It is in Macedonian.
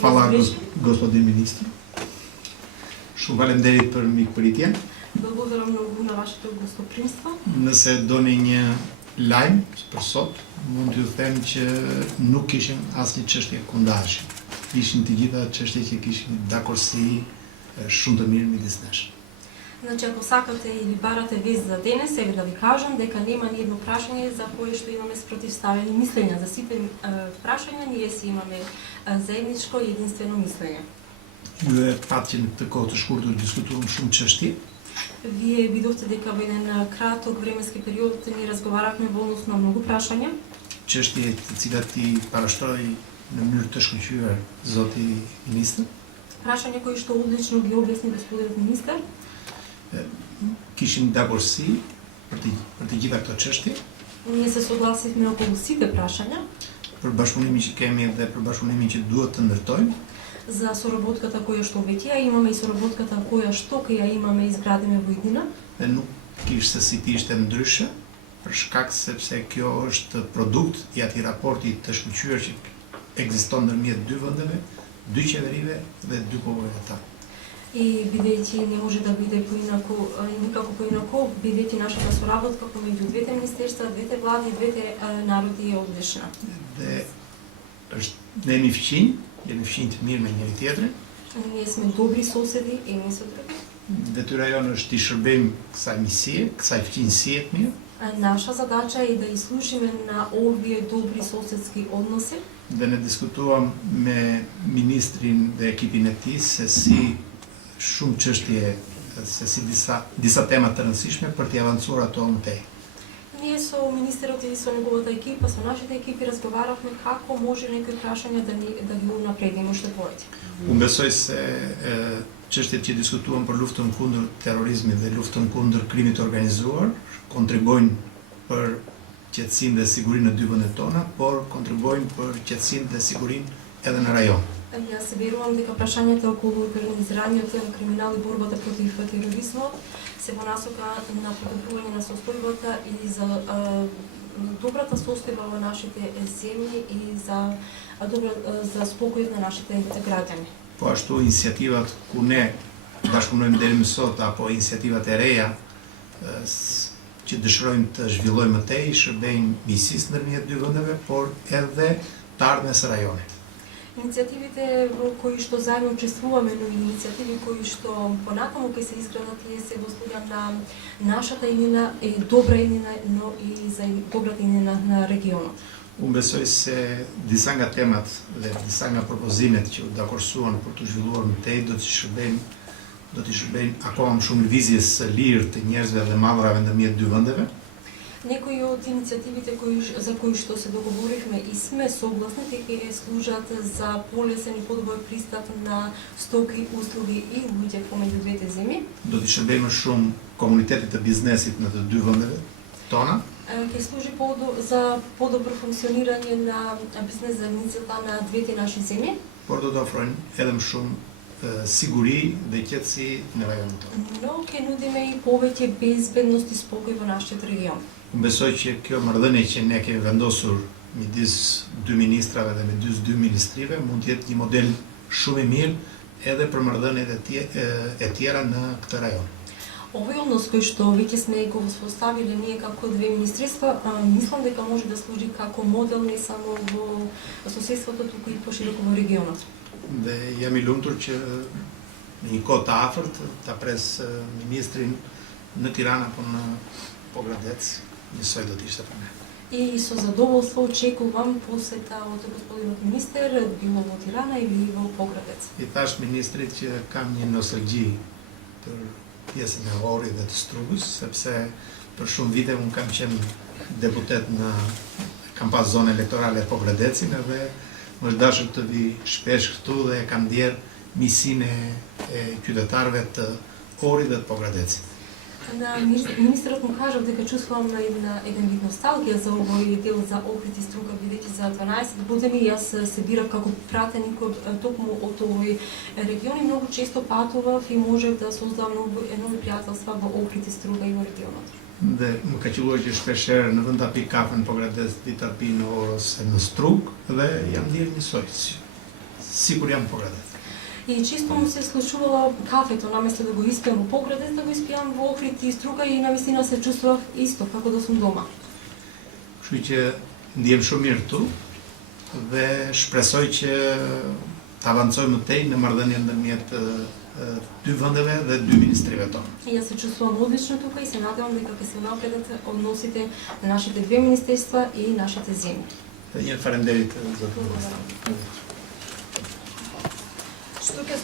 Fala, господин министр. Шувалемдерит për mikpritjen. Благодаря много на вашето гостоприемство. Nëse doni një lajm për sot, mund t'ju them që nuk kishin asnjë çështje kundërshme. Ishin të gjitha çështje që kishin dakorsi shumë të mirë midis nesh. Значи, ако сакате или барате вест за денес, еве да ви кажам дека нема ни едно прашање за кое што имаме спротивставени мислења. За сите прашања ние си имаме заедничко и единствено мислење. Ju e patë që në këtë kohë të shkurtër diskutuam shumë çështje. Вие видовте дека во еден краток временски период ние разговарахме во однос на многу прашања. Çështje të cilat i parashtroi në mënyrë të shkëlqyer zoti ministër. Прашања кои што одлично ги објасни господинот министер. Kishim dakorsi për të gjitha këto çështje. Ние се согласивме околу сите прашања. Për bashkëpunimin që kemi dhe për bashkëpunimin që duhet të ndërtojmë. За соработката која што веќе ја имаме и соработката која што ќе ја imаме и изградиме во иднина. Dhe nuk kishte si të ishte ndryshe, për shkak sepse kjo është produkt i atij raporti të shkëlqyer që ekziston ndërmjet dy vendeve, dy qeverive dhe dy popujve ta. И бидејќи не може да биде поинаку, никако поинаку, бидејќи нашата соработка помеѓу двете министерства, двете влади, двете народи е одлична. Dhe ne jemi fqinj, jemi fqinj të mirë me njëri tjetrin. Ние сме добри соседи едни со други. Detyra jonë është t'i shërbejmë kësaj miqësie, kësaj fqinjësie të mirë. Наша задача е да изслушаме на овие добри соседски односи. Dhe ne diskutuam me ministrin dhe ekipin e tij se si shumë çështje, se si disa tema të rëndësishme për t'i avancuar ato më tej. Ние со министерот и со неговата екипа, со нашите екипи разговарахме како може некои прашања да ги унапредиме уште повеќе. Unë besoj se çështjet që diskutuam për luftën kundër terrorizmit dhe luftën kundër krimit të organizuar kontribojnë për qetësinë dhe sigurinë në dy vendet tona, por kontribojnë për qetësinë dhe sigurinë edhe në rajon. Јас верувам дека прашањата околу организираниот криминал и борбата против тероризмот се во насока на подобрување на состојбата и за добрата состојба во нашите земји и за спокојот на нашите граѓани. Po ashtu iniciativat ku ne bashkëpunojmë deri më sot apo iniciativat e reja që dëshirojmë të zhvillojmë më tej, shërbejnë miqësisë ndërmjet dy vendeve, por edhe të ardhmes së rajonit. Иницијативите во кои што заедно учествуваме, но и иницијативи кои што понатаму ќе се изградат, тие се во случај на нашата иднина е добра иднина, но и за добрата иднина на регионот. Unë besoj se disa nga temat dhe disa nga propozimet që u dakorsuan për të zhvilluar më tej do t'i shërbejnë akoma më shumë lëvizjes së lirë të njerëzve dhe madhrave ndërmjet dy vendeve. Некои од иницијативите за кои што се договоривме и сме согласни дека служат за полесен и подобар пристап на стоки, услуги и луѓе помеѓу двете земји. Do t'i shërbejnë më shumë komunitetit të biznesit në të dy vendeve tona. Ќе служи за подобро функционирање на бизнес заедницата на двете наши земји. Por do të ofrojnë edhe më shumë siguri dhe qetësi në rajonin tonë. Но ќе нудиме и повеќе безбедност и спокој во нашиот регион. Unë besoj që kjo marrëdhënie që ne kemi vendosur midis dy ministrave dhe midis dy ministrive mund të jetë një model shumë i mirë edhe për marrëdhëniet e tjera në këtë rajon. Овој однос кој што веќе сме го воспоставиле ние како две министерства, мислам дека може да служи како модел не само во соседството, туку и пошироко во регионот. Dhe jam i lumtur që në një kohë të afërt ta pres ministrin në Tiranë apo në Pogradec, njësoj do të ishte për ne. И со задоволство очекувам посета од господинот министер, било во Тирана или во Поградец. I thash ministrit që kam një nostalgji për pjesën e Ohrit dhe të Strugës, sepse për shumë vite unë kam qenë deputet kam pas zonë elektorale e Pogradecin edhe më është dashur të vi shpesh këtu dhe kam ndjer miqësinë e qytetarëve të Ohrit dhe të Pogradecit. Министерот му кажа дека чувствувам еден вид носталгија за овој дел за Охрид и Струга, бидејќи за 12 години јас се бирав како пратеник токму од овој регион и многу често патував и можев да создавам нови пријателства во Охрид и Струга и во регионот. Dhe më ka qelluar që shpeshherë në vend ta pi kafen në Pogradec, di ta pi në Orës e në Strugë dhe jam ndjerë njësoj. сигурен поградец. И чисто му се случувало кафето, наместо да го испијам во поградец, да го испијам во Охрид и Струга и навистина се чувствував исто, како да сум дома. Шујќе ndihem shumë mirë këtu dhe shpresoj që të avancojmë më tej në marrëdhënien ndërmjet dy vendeve dhe dy ministrive tonë. И јас се чувствувам одлично тука и се надевам дека ќе се унапредат односите на нашите две министерства и нашите земји. Dhe një faleminderit za të. Благодарам. Што ќе